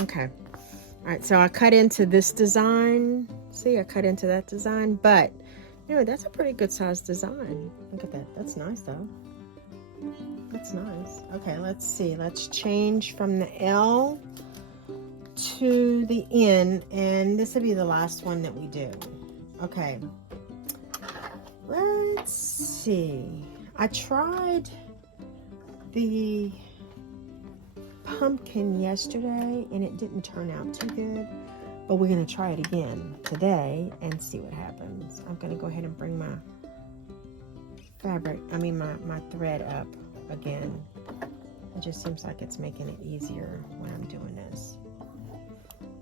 Okay. All right, so I cut into this design. See, I cut into that design, but anyway, that's a pretty good sized design. Look at that. That's nice though. That's nice. Okay, let's see. Let's change from the L to the N, and this will be the last one that we do. Okay. Let's see. I tried the pumpkin yesterday and it didn't turn out too good, but we're going to try it again today and see what happens. I'm going to go ahead and bring my my thread up again. It just seems like it's making it easier when I'm doing this.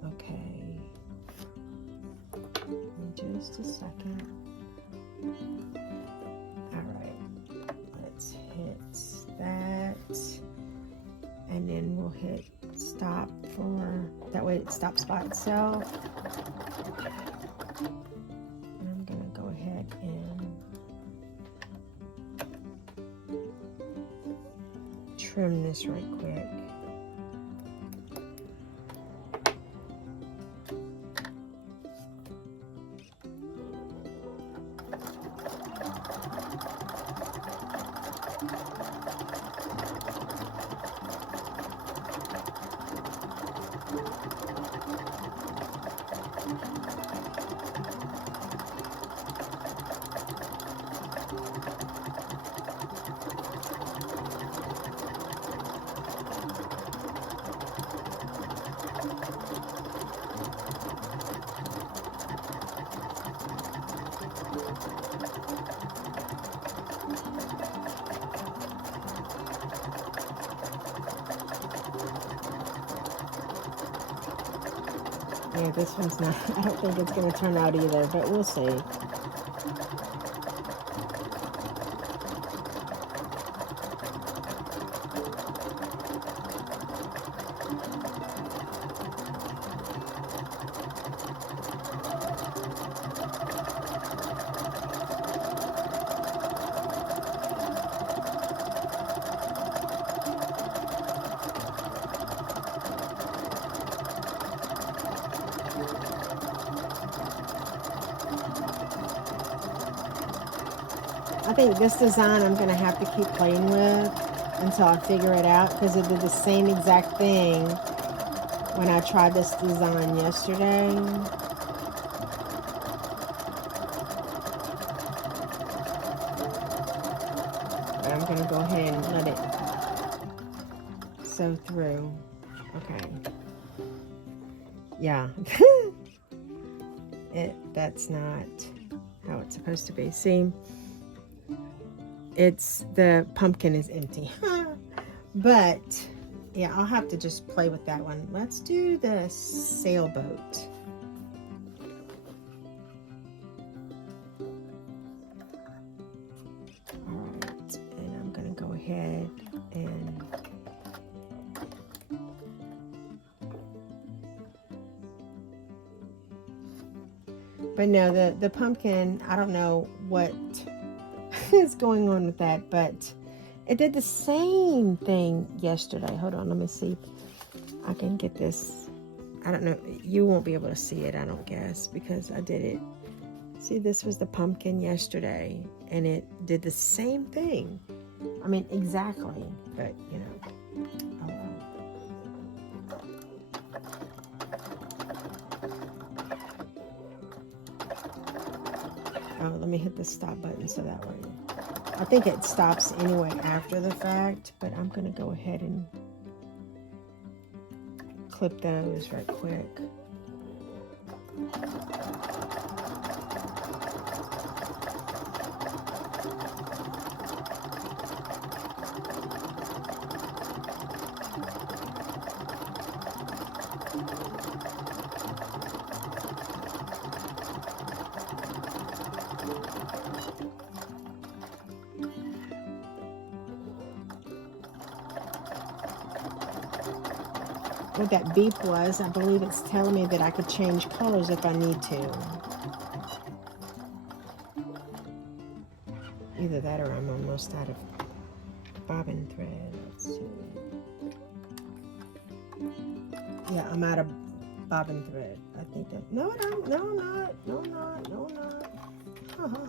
Okay, just a second. All right, let's hit that. And then we'll hit stop that way it stops by itself. And I'm gonna go ahead and trim this right quick. Yeah, this one's not, I don't think it's going to turn out either, but we'll see. I think this design I'm going to have to keep playing with until I figure it out, because it did the same exact thing when I tried this design yesterday. But I'm going to go ahead and let it sew through. Okay. Yeah. That's not how it's supposed to be. See? The pumpkin is empty. But yeah, I'll have to just play with that one. Let's do the sailboat. Alright, and I'm gonna go ahead and but no, the pumpkin, I don't know what is going on with that, but it did the same thing yesterday. Hold on, let me see if I can get this. I don't know, you won't be able to see it, I don't guess, because I did it. See, this was the pumpkin yesterday, and it did the same thing. I mean, exactly, but you know, oh well. Oh, let me hit the stop button so that way. I think it stops anyway after the fact, but I'm going to go ahead and clip those right quick. What that beep was, I believe it's telling me that I could change colors if I need to. Either that or I'm almost out of bobbin thread. Let's see. Yeah, I'm out of bobbin thread. I think that. No, no, no, I'm not. No, I'm not. No, I'm not. Uh-huh.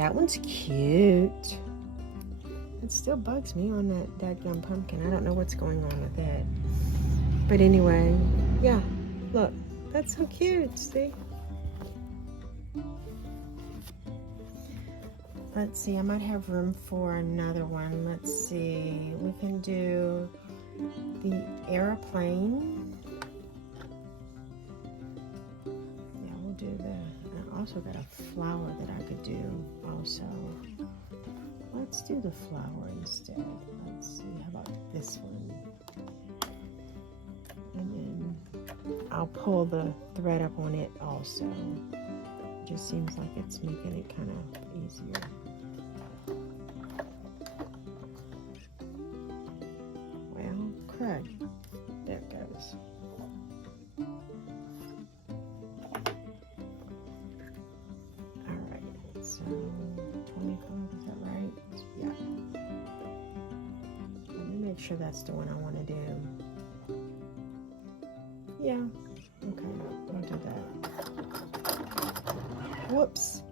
that one's cute. It still bugs me on that dadgum pumpkin. I don't know what's going on with it. But anyway, yeah, look, that's so cute, see? Let's see, I might have room for another one. Let's see, we can do the airplane. Yeah, we'll do the, I also got a flower that I could do also. Let's do the flower instead. Let's see, how about this one? And then I'll pull the thread up on it also. It just seems like it's making it kind of easier. Well, crud. There it goes. Alright, so 25, is that right? Yeah. Let me make sure that's the one I want to do. Yeah, okay, I'll do that. Whoops,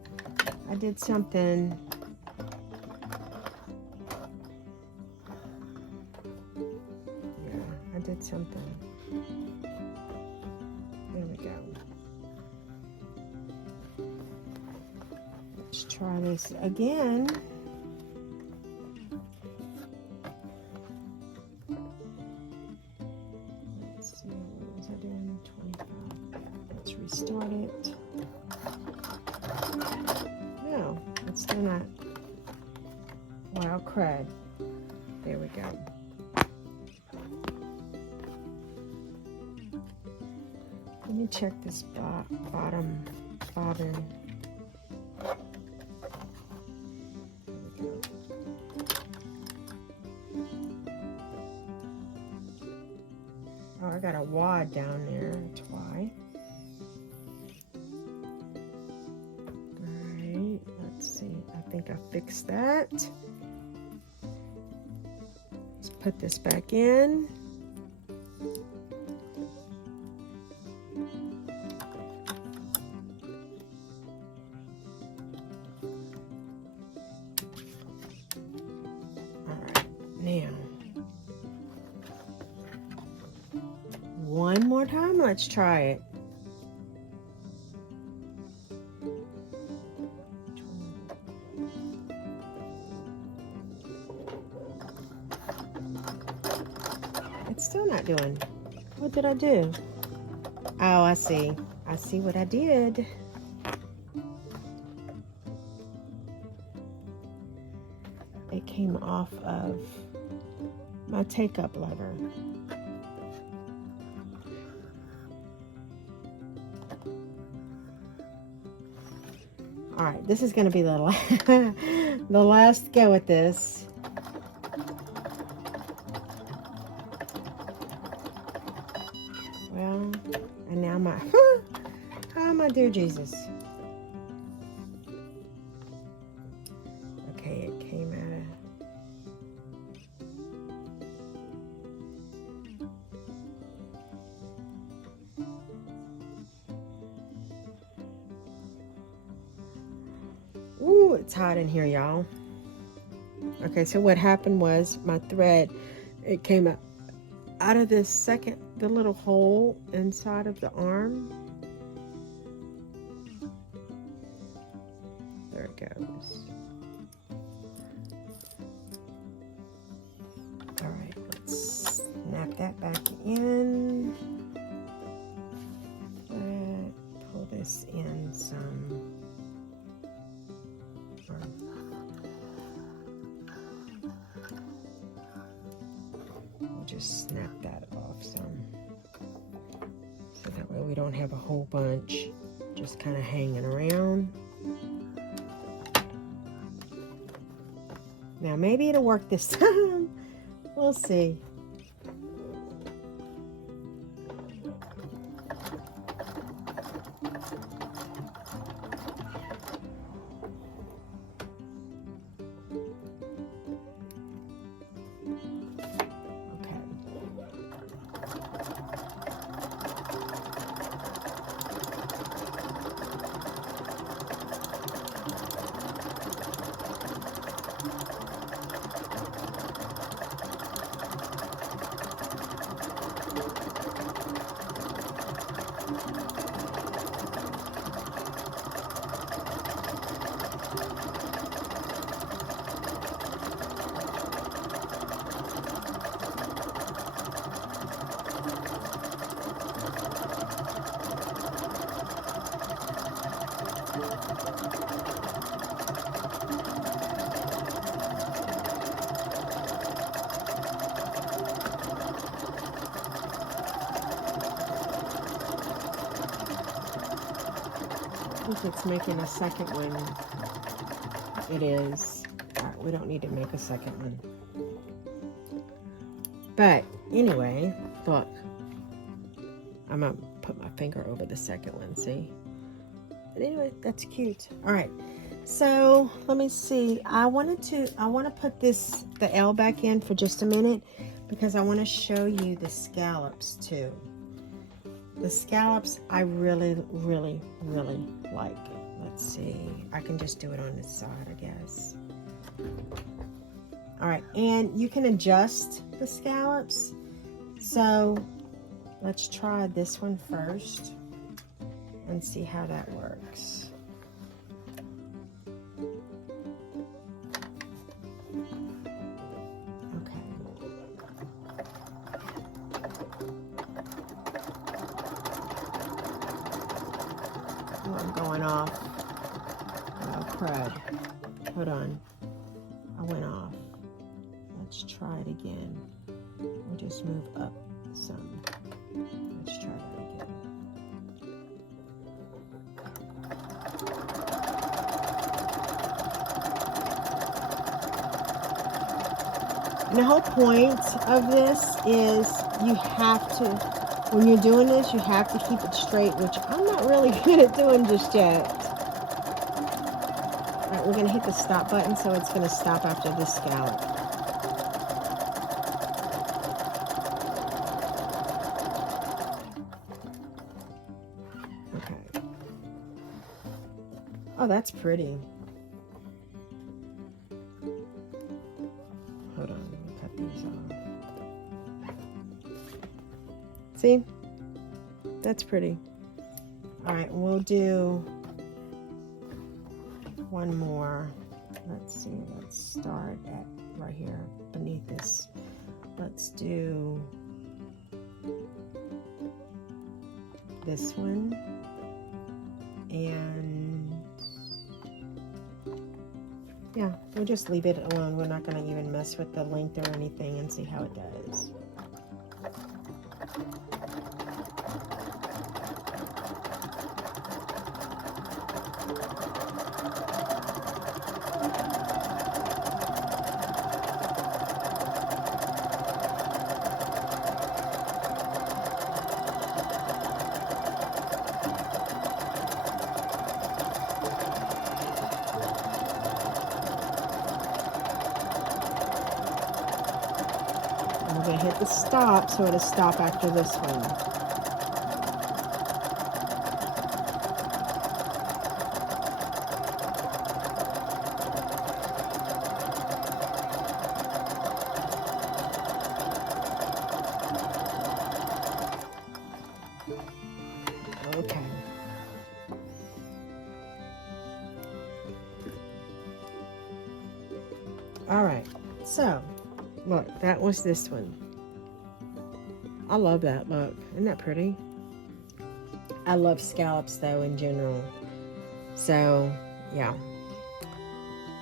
I did something. Yeah, I did something. There we go. Let's try this again. Restart it. No, it's still not. Wow, crud. There we go. Let me check this bottom bobbin. There we go. Oh, I got a wad down there. That's why. I think I fixed that. Let's put this back in. Alright, now one more time, let's try it. It's still not doing. What did I do? Oh, I see. I see what I did. It came off of my take-up lever. All right, this is going to be the last go at this. Well, and now my, how am I do, Jesus? Okay, it came out of... Ooh, it's hot in here, y'all. Okay, so what happened was my thread, it came out of this the little hole inside of the arm. There it goes. All right, let's snap that back in. Pull this in some. We'll just snap that off some. So that way we don't have a whole bunch just kind of hanging around. Now maybe it'll work this time. We'll see. think it's making a second one. It is. All right, we don't need to make a second one. But anyway, look. I'm going to put my finger over the second one, see? But anyway, that's cute. All right. So let me see. I want to put the L back in for just a minute because I want to show you the scallops too. The scallops I really, really, really like. Let's see. I can just do it on this side, I guess. All right, and you can adjust the scallops. So let's try this one first and see how that works. I'm going off. Oh, crud. Hold on. I went off. Let's try it again. We'll just move up some. Let's try that again. And the whole point of this is you have to, when you're doing this, you have to keep it straight, which I'm not really good at doing just yet. All right, we're going to hit the stop button, so it's going to stop after this scallop. Okay. Oh, that's pretty. Hold on, let me cut these off. See? That's pretty. All right, we'll do one more. Let's see, let's start at right here beneath this. Let's do this one. And yeah, we'll just leave it alone. We're not going to even mess with the length or anything and see how it does. We're going to hit the stop, so it'll stop after this one. Okay. All right, so look, that was this one. I love that look. Isn't that pretty? I love scallops though in general. So yeah.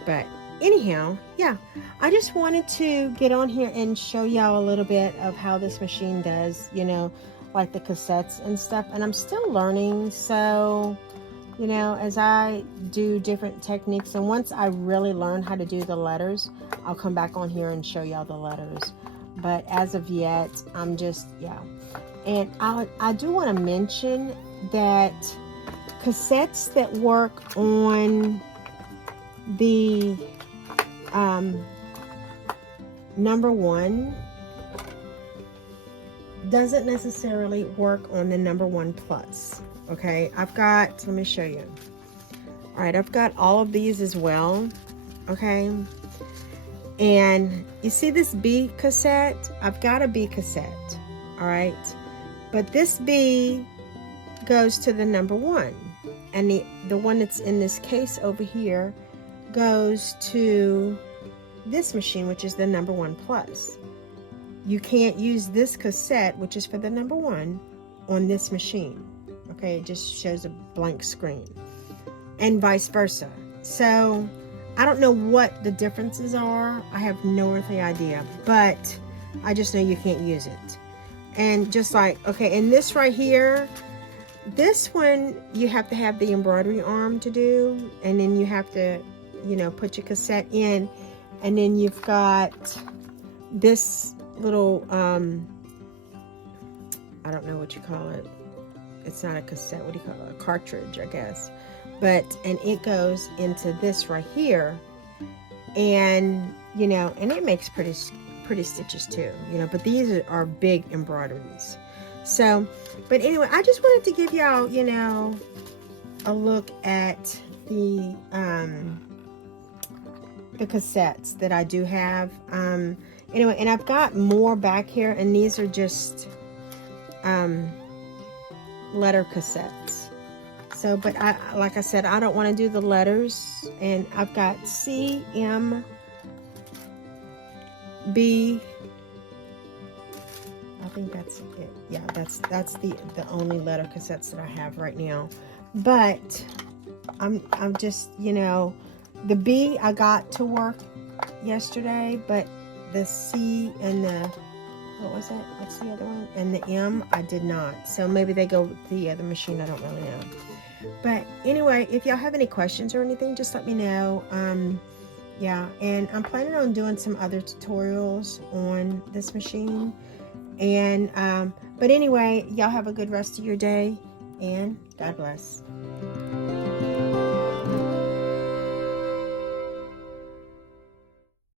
But anyhow, yeah. I just wanted to get on here and show y'all a little bit of how this machine does, you know, like the cassettes and stuff. And I'm still learning, so you know, as I do different techniques, and once I really learn how to do the letters, I'll come back on here and show y'all the letters. But as of yet, I'm just, yeah. And I do want to mention that cassettes that work on the number 1 doesn't necessarily work on the number 1 plus. Okay, I've got, let me show you. All right, I've got all of these as well. Okay, and you see this B cassette? I've got a B cassette. All right, but this B goes to the number 1, and the one that's in this case over here goes to this machine, which is the number 1 plus. You can't use this cassette, which is for the number 1, on this machine. Okay, it just shows a blank screen, and vice versa. So I don't know what the differences are. I have no earthly idea, but I just know you can't use it. And just like, okay, and this right here, this one you have to have the embroidery arm to do, and then you have to, you know, put your cassette in, and then you've got this little I don't know what you call it. It's not a cassette. What do you call it? A cartridge, I guess. But and it goes into this right here, and you know, and it makes pretty stitches too, you know. But these are big embroideries. So, but anyway, I just wanted to give y'all, you know, a look at the cassettes that I do have. Anyway, and I've got more back here, and these are just letter cassettes. So, but I, like I said, I don't want to do the letters, and I've got C, M, B. I think that's it. Yeah, that's the only letter cassettes that I have right now. But I'm just, you know, the B I got to work yesterday, but the C and the, what was it? What's the other one? And the M I did not. So maybe they go with the other machine. I don't really know. But anyway, if y'all have any questions or anything, just let me know. Yeah, and I'm planning on doing some other tutorials on this machine. And but anyway, y'all have a good rest of your day, and God bless.